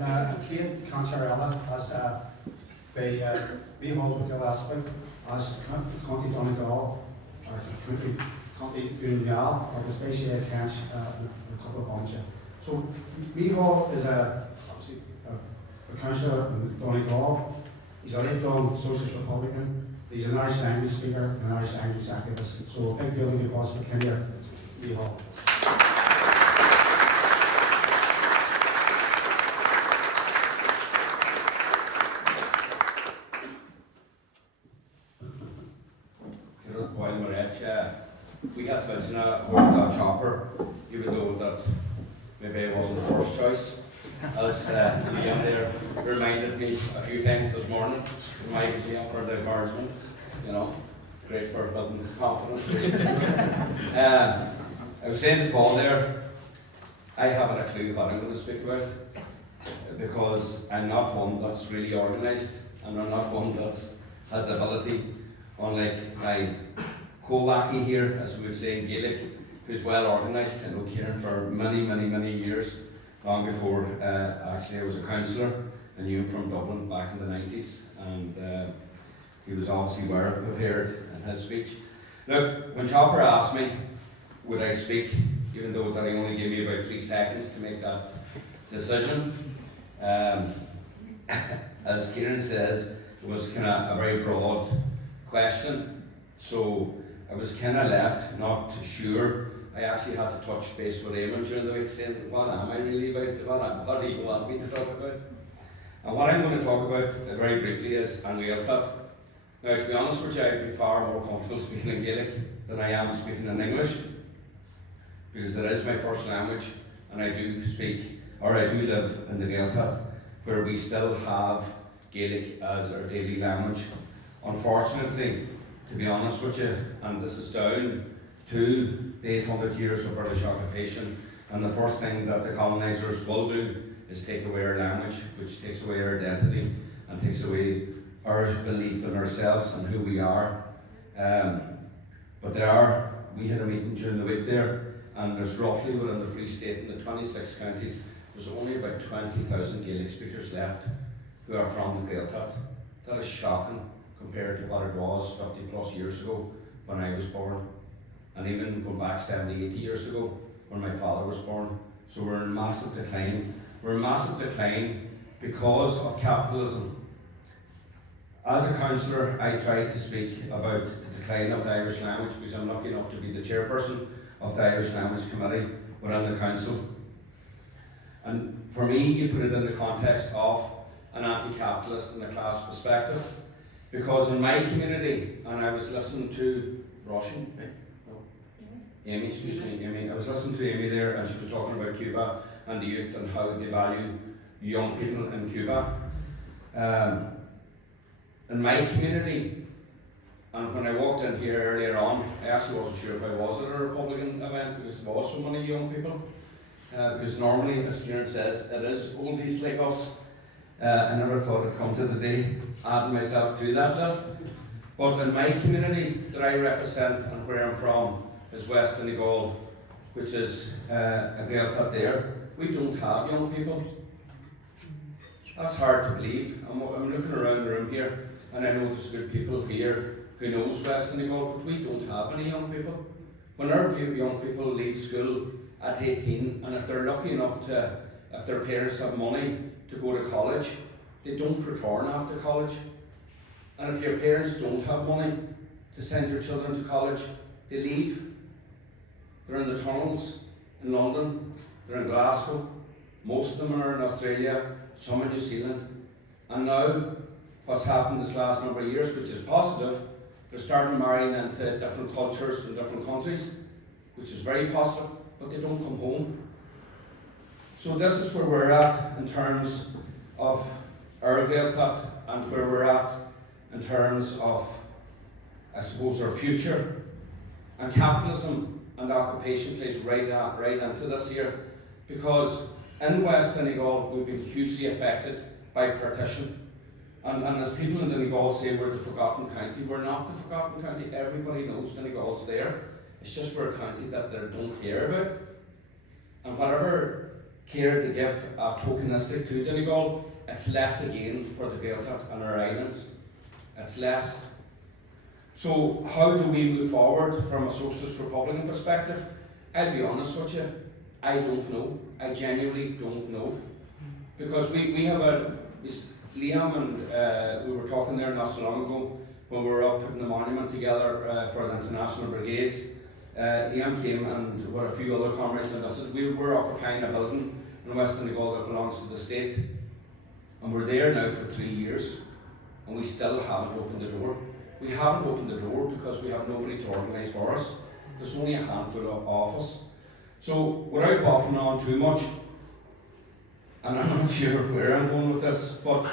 And Kate Concerella as by Micheál Choilm as County Donegal, or County Gaol, or especially Kesh, a couple of bunch. So Micheál is obviously a councillor in Donegal. He's a lifelong Socialist Republican. He's an Irish language speaker and an Irish language activist. So a big building across McKinney, Micheál. We have mentioned that chopper, even though that maybe it wasn't the first choice, as Liam there reminded me a few times this morning, my exam for the encouragement, you know, great for building confidence. I was saying to Paul there, I haven't a clue what I'm going to speak about, because I'm not one that's really organised, and I'm not one that has the ability, unlike my co-lackey here, as we would say in Gaelic, who's well organised and was caring for many years, long before actually I was a councillor. I knew him from Dublin back in the 90s, and he was obviously well prepared in his speech. Look, when Chopper asked me would I speak, even though that he only gave me about 3 seconds to make that decision, as Kieran says, it was kind of a very broad question, so I was kind of left not sure. I actually had to touch base with Eamon during the week, saying, what am I really about? What do you want me to talk about? And what I'm going to talk about very briefly is Gaeltacht. Now, to be honest with you, I'd be far more comfortable speaking in Gaelic than I am speaking in English, because that is my first language, and I do speak, or I do live in the Gaeltacht, where we still have Gaelic as our daily language. Unfortunately, to be honest with you, and this is down to the 800 years of British occupation, and the first thing that the colonisers will do is take away our language, which takes away our identity and takes away our belief in ourselves and who we are. But we had a meeting during the week there, and there's roughly within the Free State in the 26 counties, there's only about 20,000 Gaelic speakers left who are from the Gaeltacht. That is shocking compared to what it was 50 plus years ago when I was born, and even going back 70, 80 years ago when my father was born. So we're in massive decline. We're in massive decline because of capitalism. As a councillor, I try to speak about the decline of the Irish language, because I'm lucky enough to be the chairperson of the Irish Language Committee within the council. And for me, you put it in the context of an anti-capitalist and a class perspective. Because in my community, and I was listening to Amy, I was listening to Amy there, and she was talking about Cuba and the youth and how they value young people in Cuba. In my community, and when I walked in here earlier on, I actually wasn't sure if I was at a Republican event, because there was so many young people. Because normally, as Kieran says, it is oldies like us. I never thought it'd come to the day adding myself to that list. But in my community that I represent and where I'm from is West Donegal, which is a Gaeltacht there. We don't have young people. That's hard to believe. I'm looking around the room here, and I know there's good people here who knows West Donegal, but we don't have any young people. When our young people leave school at 18, and if they're lucky enough to, if their parents have money to go to college, they don't return after college. And if your parents don't have money to send your children to college, they leave. They're in the tunnels in London, they're in Glasgow, most of them are in Australia, some in New Zealand. And now, what's happened this last number of years, which is positive, they're starting marrying into different cultures and different countries, which is very positive, but they don't come home. So this is where we're at in terms of our Gaeltacht, and where we're at in terms of, I suppose, our future. And capitalism and occupation plays right into this here, because in West Donegal we've been hugely affected by partition. And as people in Donegal say, we're the forgotten county. We're not the forgotten county. Everybody knows Donegal's there. It's just we're a county that they don't care about. And whatever care to give a tokenistic to Donegal, it's less again for the Gaeltacht and our islands. It's less. So how do we move forward from a Socialist Republican perspective? I'll be honest with you, I don't know. I genuinely don't know. Because we have Liam and we were talking there not so long ago when we were up putting the monument together for the international brigades. Liam came and with a few other comrades and visited. We were occupying a building in West Donegal that belongs to the state, and we're there now for 3 years, and we still haven't opened the door. We haven't opened the door because we have nobody to organise for us. There's only a handful of us. So without waffling on too much, and I'm not sure where I'm going with this, but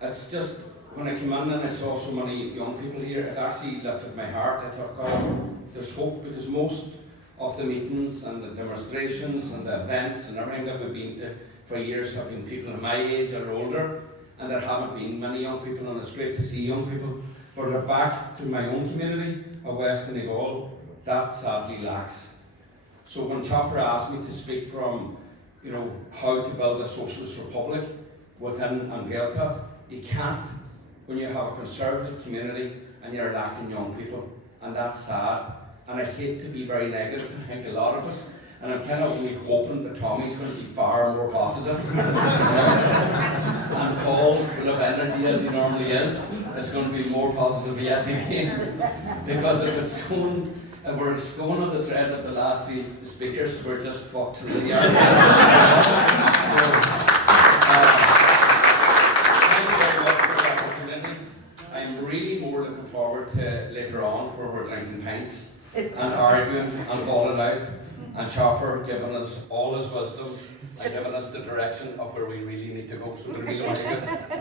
it's just, when I came in and I saw so many young people here, it actually lifted my heart. I thought, God, there's hope, because most of the meetings and the demonstrations and the events and everything that we've been to for years have been people of my age or older, and there haven't been many young people, and it's great to see young people. But back to my own community of West Donegal, that sadly lacks. So when Chopper asked me to speak from, how to build a socialist republic within Gaeltacht, you can't when you have a conservative community and you're lacking young people, and that's sad. And I hate to be very negative, I think a lot of us, and I'm kind of only hoping that Tommy's going to be far more positive. And Paul, full of energy as he normally is going to be more positive yet again. Because if we're going on the thread of the last three speakers, we're just fucked to the yard. Thank you very much for the opportunity. I'm really more looking forward to later on, where we're drinking pints and arguing and falling out, and Chopper giving us all his wisdoms and giving us the direction of where we really need to go. So we really want to